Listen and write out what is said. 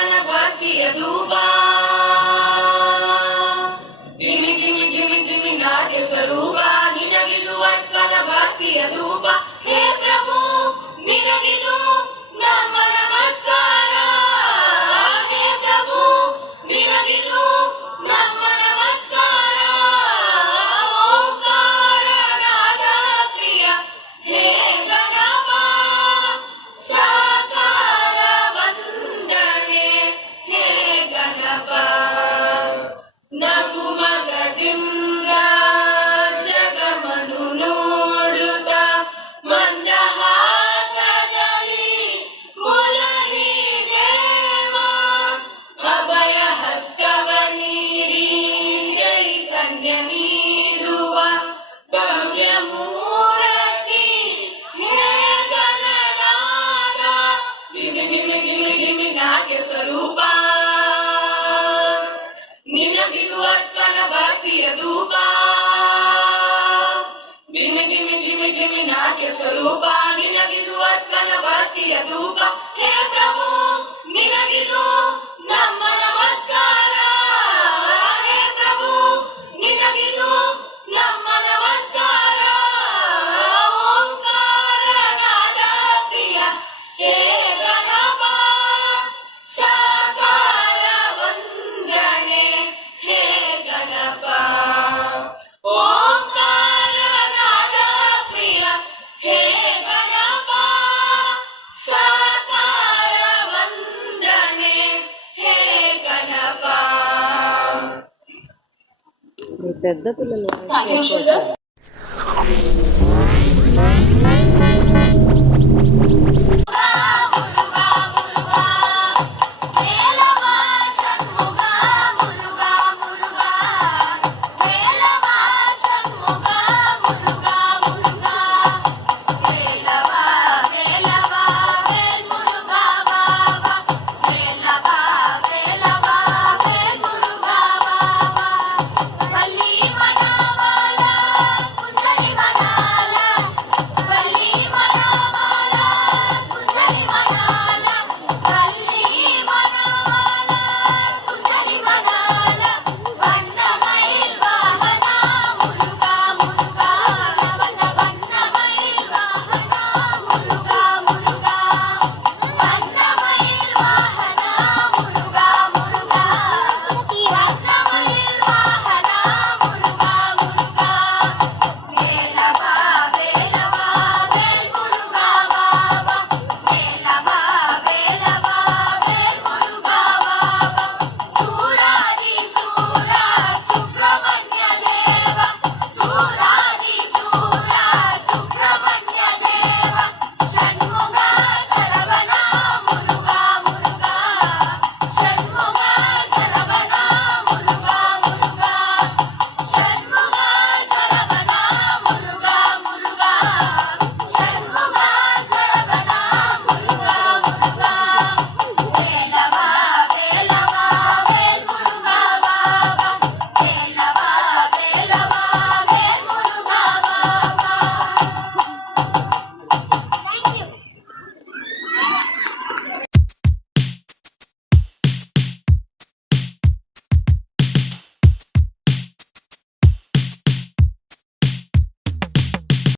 ಅರ್ಪಣ ಭಕ್ತಿಯ ಧೂಪ ಧಿಮಿ ಧಿಮಿ ಧಿಮಿ ಧಿಮಿ ನಾಟ್ಯ ಸ್ವರೂಪ ನಿನಗಿದು ಅರ್ಪಣ ಭಕ್ತಿಯ ಧೂಪ ಹೇ ಪ್ರಭು ನಿನಗಿದು ನಮ್ಮ ನಮಸ್ಕಾರ ಹೇ ಪ್ರಭು ನಿನಗಿದು ನಮ್ಮ ನಮಸ್ಕಾರ ಓಂಕಾರನಾದ ಪ್ರಿಯ ಹೇ ಗಣಪ ಸಾಕಾರ ವಂದನೆ ಹೇ ಗಣಪ ನಗುಮಗದಿಂದ ಜಗಮನು ನೋಡುತ್ತ ಮಂದಹಾಸದಲ್ಲಿ ಕುಲಹಿ ದೇವ ಅಭಯ ಹಸ್ತವ ನೀಡಿ ಚೈತನ್ಯ ನೀಡುವ ಭವ್ಯ ಮೂರ್ತಿ ಹೇ ಗಣನಾಥ ಧಿಮಿ ಧಿಮಿ ಧಿಮಿ ಧಿಮಿ ನಾಟ್ಯ ಸ್ವರೂಪ ನಿನಗಿದು ಅರ್ಪಣ ಭಕ್ತಿಯ ಧೂಪ ಧಿಮಿ ಧಿಮಿ ಧಿಮಿ ಧಿಮಿ ನಾಟ್ಯ ಸ್ವರೂಪ ನಿನಗಿದು ಅರ್ಪಣ ಭಕ್ತಿಯ ಧೂಪ ಹೇ ಪ್ರಭು ನಿನಗಿದು ನಮ್ಮ ನಮಸ್ಕಾರ ಹೇ ಪ್ರಭು ನಿನಗಿದು ನಮ್ಮ ನಮಸ್ಕಾರ ಓಂಕಾರನಾದ ಪ್ರಿಯ ಹೇ ಗಣಪ ಸಾಕಾರ ವಂದನೆ ಹೇ ಗಣಪ ಓಂಕಾರನಾದ ಪ್ರಿಯ ಹೇ ಗಣಪ ಸಾಕಾರ ವಂದನೆ ಹೇ ಗಣಪ. మీ పెద్ద పిల్లలు Thank you, Shraddha.